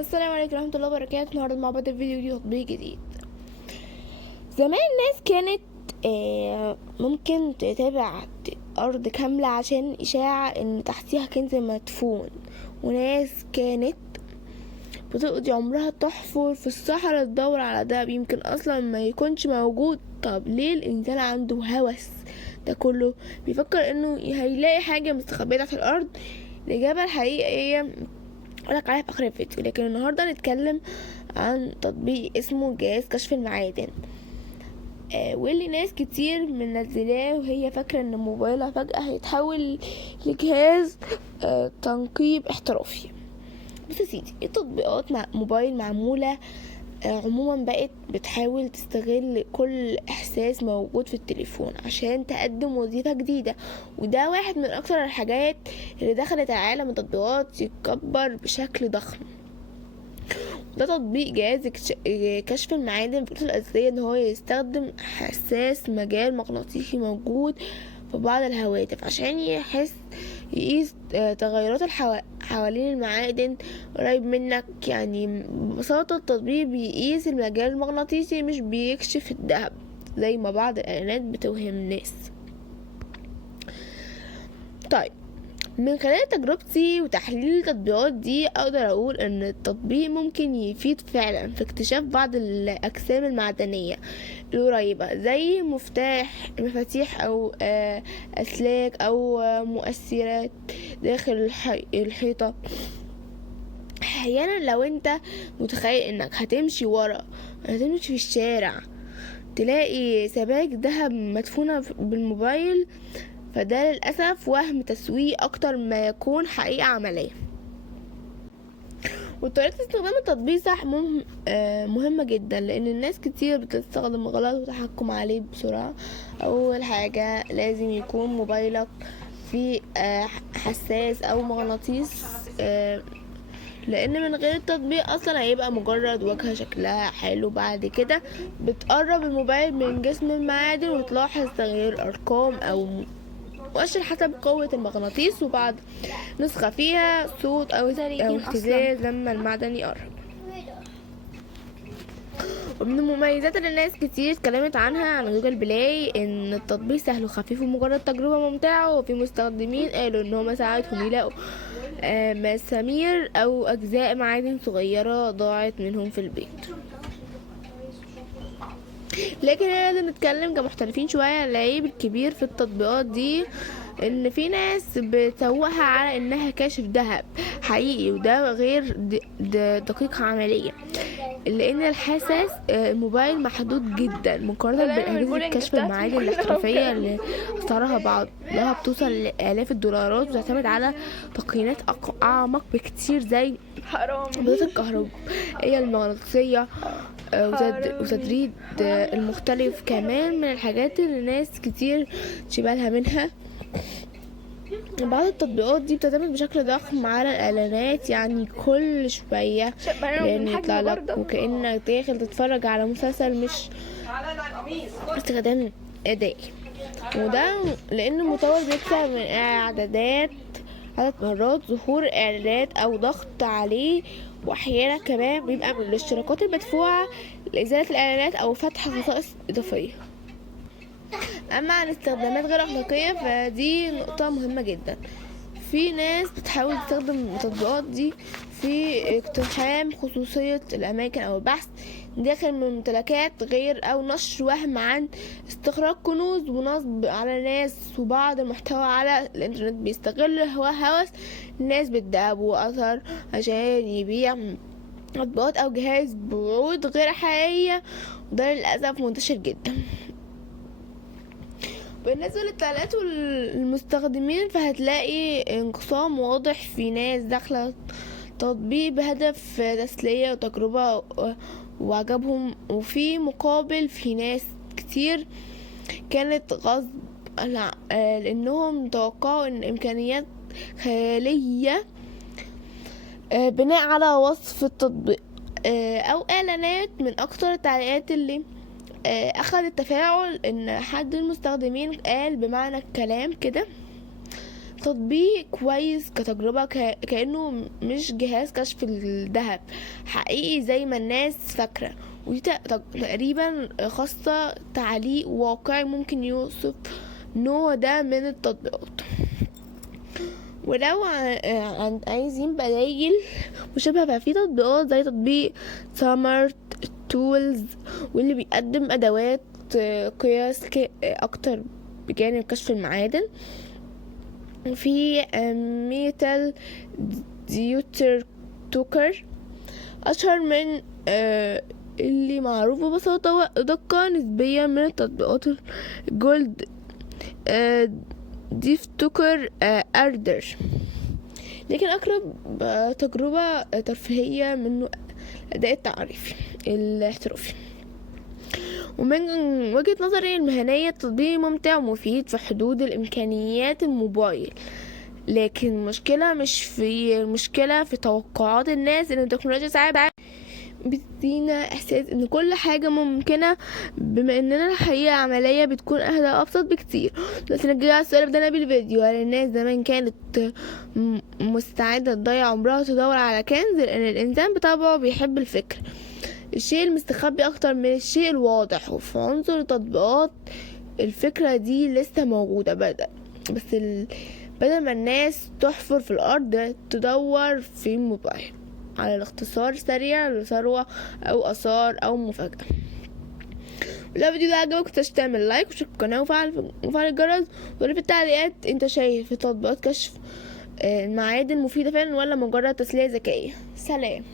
السلام عليكم ورحمة الله وبركاته. النهاردة مع بعض فيديو تطبيق جديد. زمان الناس كانت ممكن تتابع أرض كاملة عشان إشاعة إن تحتيها كنز مدفون، وناس كانت بتقضي عمرها تحفر في الصحراء تدور على دهب يمكن أصلا ما يكونش موجود. طب ليه الإنسان عنده هوس ده كله؟ بيفكر إنه هيلاقي حاجة مستخبية تحت الأرض. الإجابة الحقيقية أقولك عليها في آخر الفيديو، لكن النهاردة نتكلم عن تطبيق اسمه جهاز كشف المعادن. واللي ناس كتير منزلاه وهي فاكرة ان موبايلها فجأة هيتحول لجهاز تنقيب احترافي. بص يا سيدي، التطبيقات مع موبايل معمولة عموما بقت بتحاول تستغل كل احساس موجود في التليفون عشان تقدم وظيفة جديدة، وده واحد من اكتر الحاجات اللي دخلت عالم التطبيقات يتكبر بشكل ضخم. ده تطبيق جهاز كشف المعادن. فكرته الأساسية ان هو يستخدم حساس مجال مغناطيسي موجود في بعض الهواتف عشان يقيس تغيرات حوالين المعادن قريب منك. يعني ببساطة التطبيق بيقيس المجال المغناطيسي مش بيكشف الذهب زي ما بعض الإعلانات بتوهم الناس. طيب، من خلال تجربتي وتحليل التطبيقات دي اقدر اقول ان التطبيق ممكن يفيد فعلا في اكتشاف بعض الاجسام المعدنية القريبة زي مفاتيح او اسلاك او مؤثرات داخل الحيطة. احيانا لو انت متخيل انك هتمشي في الشارع تلاقي سبائك ذهب مدفونة بالموبايل، فده للأسف وهم تسويق أكتر ما يكون حقيقة عملية. وطريقة استخدام التطبيق صح مهمة جدا، لأن الناس كتير بتستخدم غلط وتحكم عليه بسرعة. أول حاجة لازم يكون موبايلك فيه حساس أو مغناطيس، لان من غير التطبيق اصلا هيبقى مجرد واجهة شكلها حلو. بعد كده بتقرب الموبايل من جسم المعادن وتلاحظ تغيير ارقام او مؤشر حسب قوة المغناطيس، وبعد نسخة فيها صوت أو اهتزاز لما المعدن يقرب. ومن المميزات اللي الناس كتير اتكلمت عنها على جوجل بلاي ان التطبيق سهل وخفيف ومجرد تجربة ممتعة، وفي مستخدمين قالوا ان هما ساعدهم يلاقوا مسامير او اجزاء معادن صغيرة ضاعت منهم في البيت. لكن لازم نتكلم كمحترفين شوية. العيب الكبير في التطبيقات دي ان في ناس بتسوقها على انها كاشف ذهب حقيقي، وده غير دقيق عمليا، لان الحساس الموبايل محدود جدا مقارنة بالاجهزة كشف المعادن الاحترافية اللي اسعارها بعضها بتوصل لالاف الدولارات وتعتمد على تقنيات اعمق بكتير زي البطاقة الكهربائية المغناطيسية وتدريد المختلف. كمان من الحاجات اللي الناس كتير تشبالها منها بعض التطبيقات دي بتعتمد بشكل ضخم على الاعلانات، يعني كل شوية لان يطلع لك وكأنك داخل تتفرج على مسلسل مش استخدام ادائي. وده لان المطور بيكسب من اعداد مرات ظهور اعلانات او ضغط عليه، واحيانا كمان بيبقى من الاشتراكات المدفوعة لإزالة الاعلانات او فتح خصائص اضافية. اما عن استخدامات غير اخلاقية فدي نقطة مهمة جدا. في ناس بتحاول تستخدم التطبيقات دي في اقتحام خصوصية الاماكن او البحث داخل ممتلكات غير او نشر وهم عن استخراج كنوز ونصب على ناس. وبعض المحتوى على الانترنت بيستغل هوس الناس بالدهب واثر عشان يبيع تطبيقات او جهاز بوعود غير حقيقية، وده للاسف منتشر جدا. بالنسبة للتعليقات والمستخدمين فهتلاقي انقسام واضح. في ناس داخلة تطبيق بهدف تسلية وتجربة وعجبهم، وفي مقابل في ناس كتير كانت غصب لانهم توقعوا ان امكانيات خيالية بناء على وصف التطبيق او اعلانات. من اكتر التعليقات اللي اخذ التفاعل ان حد المستخدمين قال بمعنى الكلام كده: تطبيق كويس كتجربة، كأنه مش جهاز كشف الذهب حقيقي زي ما الناس فاكرة، ودي تقريبا خاصة تعليق واقعي ممكن يوصف نوع ده من التطبيقات. ولو عايزين بدايل مشابهة، ففي تطبيقات زي تطبيق سمارت تولز، واللي بيقدم أدوات قياس أكتر بجانب كشف المعادن. في ميتال ديوتر توكر أشهر من اللي معروف ببساطة ودقة نسبية من التطبيقات جولد ديف توكر أردر. لكن أقرب تجربة ترفيهية منه الأداء التعريفي الاحترافي. ومن وجهة نظري المهنية التطبيق ممتع ومفيد في حدود الإمكانيات الموبايل، لكن المشكلة في توقعات الناس. إن التكنولوجيا ساعات بتدينا إحساس إن كل حاجة ممكنة، بما إننا الحقيقة عملية بتكون أهدى وأبسط بكتير. بس نرجع على السؤال بدأنا بالفيديو، هل الناس زمان كانت مستعدة تضيع عمرها تدور على كنز؟ لأن الإنسان بطبعه بيحب الفكر، الشيء المستخبي أكتر من الشيء الواضح. وفي عنصر التطبيقات الفكرة دي لسه موجودة، بدل ما الناس تحفر في الأرض تدور في الموبايل على الاختصار سريع لثروة أو آثار أو مفاجأة. لو الفيديو ده عجبك متنساش تعمل لايك واشترك في القناة وفعل الجرس، وقولي في التعليقات انت شايف تطبيقات كشف المعادن مفيدة فعلا ولا مجرد تسلية ذكية. سلام.